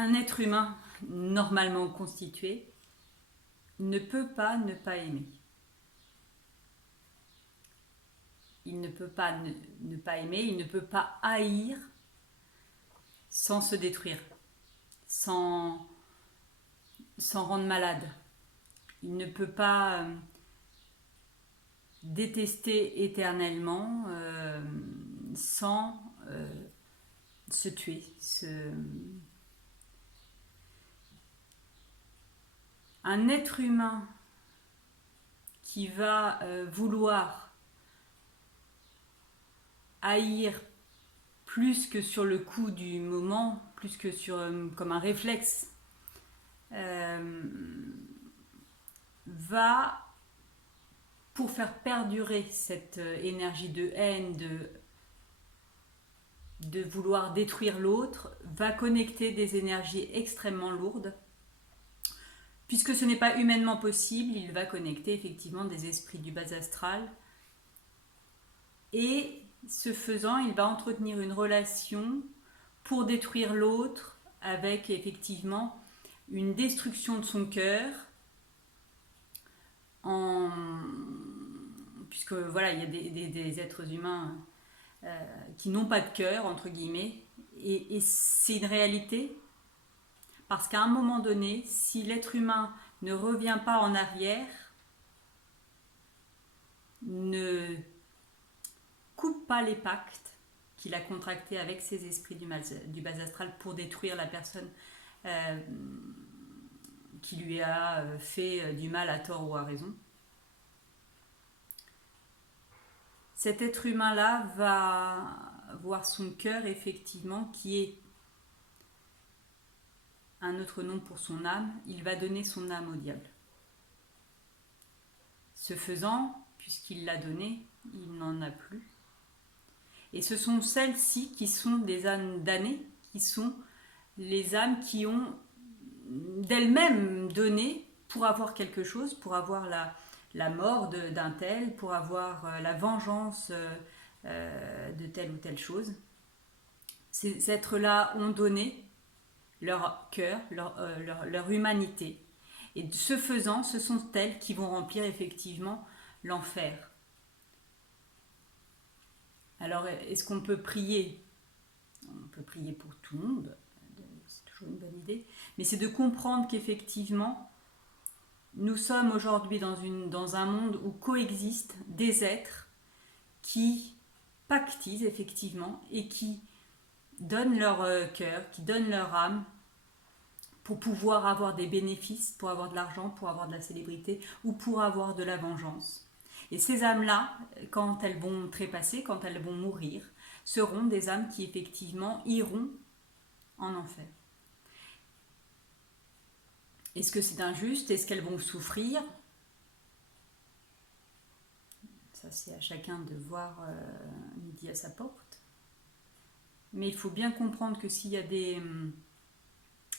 Un être humain normalement constitué ne peut pas ne pas aimer. Il ne peut pas ne pas aimer, il ne peut pas haïr sans se détruire, sans rendre malade. Il ne peut pas détester éternellement sans se tuer. Un être humain qui va vouloir haïr plus que sur le coup du moment, plus que sur comme un réflexe, va, pour faire perdurer cette énergie de haine, de vouloir détruire l'autre, va connecter des énergies extrêmement lourdes. Puisque ce n'est pas humainement possible, il va connecter effectivement des esprits du bas astral. Et ce faisant, il va entretenir une relation pour détruire l'autre avec effectivement une destruction de son cœur. Puisque voilà, il y a des êtres humains qui n'ont pas de cœur, entre guillemets. Et c'est une réalité. Parce qu'à un moment donné, si l'être humain ne revient pas en arrière, ne coupe pas les pactes qu'il a contractés avec ses esprits du bas astral pour détruire la personne qui lui a fait du mal à tort ou à raison, cet être humain-là va voir son cœur effectivement qui est un autre nom pour son âme, il va donner son âme au diable. Ce faisant, puisqu'il l'a donné, il n'en a plus. Et ce sont celles-ci qui sont des âmes damnées, qui sont les âmes qui ont d'elles-mêmes donné pour avoir quelque chose, pour avoir la mort d'un tel, pour avoir la vengeance de telle ou telle chose. Ces êtres-là ont donné leur cœur, leur humanité. Et ce faisant, ce sont elles qui vont remplir effectivement l'enfer. Alors, est-ce qu'on peut prier? On peut prier pour tout le monde, c'est toujours une bonne idée, mais c'est de comprendre qu'effectivement, nous sommes aujourd'hui dans un monde où coexistent des êtres qui pactisent effectivement et qui donnent leur cœur, qui donnent leur âme pour pouvoir avoir des bénéfices, pour avoir de l'argent, pour avoir de la célébrité ou pour avoir de la vengeance. Et ces âmes-là, quand elles vont trépasser, quand elles vont mourir, seront des âmes qui effectivement iront en enfer. Est-ce que c'est injuste? Est-ce qu'elles vont souffrir? Ça, c'est à chacun de voir midi à sa porte. Mais il faut bien comprendre que s'il y a des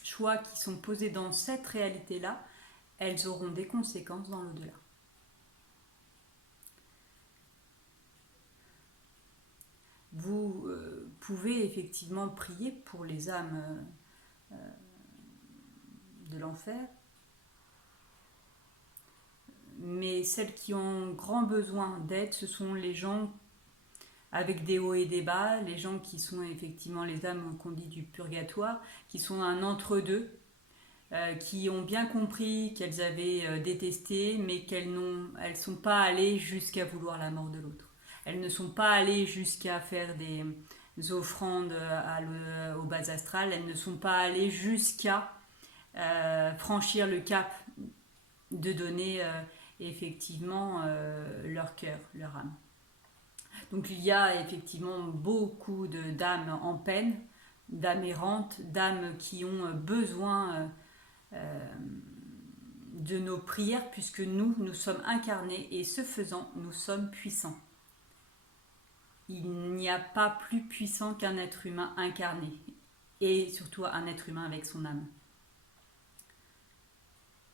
choix qui sont posés dans cette réalité-là, elles auront des conséquences dans l'au-delà. Vous pouvez effectivement prier pour les âmes de l'enfer, mais celles qui ont grand besoin d'aide, ce sont les gens avec des hauts et des bas, les gens qui sont effectivement les âmes qu'on dit du purgatoire, qui sont un entre-deux, qui ont bien compris qu'elles avaient détesté, mais qu'elles ne sont pas allées jusqu'à vouloir la mort de l'autre. Elles ne sont pas allées jusqu'à faire des offrandes au bas astral, elles ne sont pas allées jusqu'à franchir le cap de donner effectivement leur cœur, leur âme. Donc il y a effectivement beaucoup d'âmes en peine, d'âmes errantes, d'âmes qui ont besoin de nos prières, puisque nous sommes incarnés et ce faisant, nous sommes puissants. Il n'y a pas plus puissant qu'un être humain incarné, et surtout un être humain avec son âme.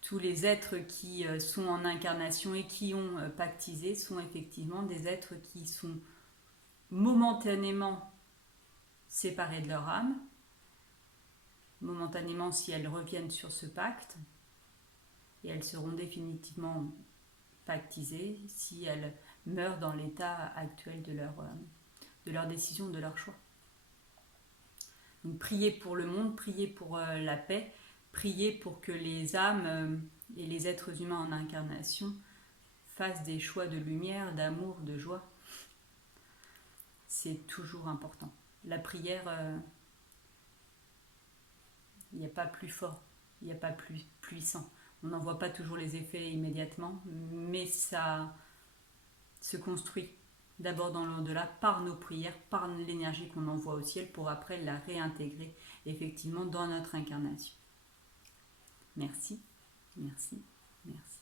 Tous les êtres qui sont en incarnation et qui ont pactisé sont effectivement des êtres qui sont momentanément séparés de leur âme, momentanément si elles reviennent sur ce pacte, et elles seront définitivement pactisées si elles meurent dans l'état actuel de leur décision, de leur choix. Donc priez pour le monde, priez pour la paix, priez pour que les âmes et les êtres humains en incarnation fassent des choix de lumière, d'amour, de joie. C'est toujours important. La prière, il n'y a pas plus fort, il n'y a pas plus puissant. On n'en voit pas toujours les effets immédiatement, mais ça se construit d'abord dans l'au-delà par nos prières, par l'énergie qu'on envoie au ciel pour après la réintégrer effectivement dans notre incarnation. Merci, merci, merci.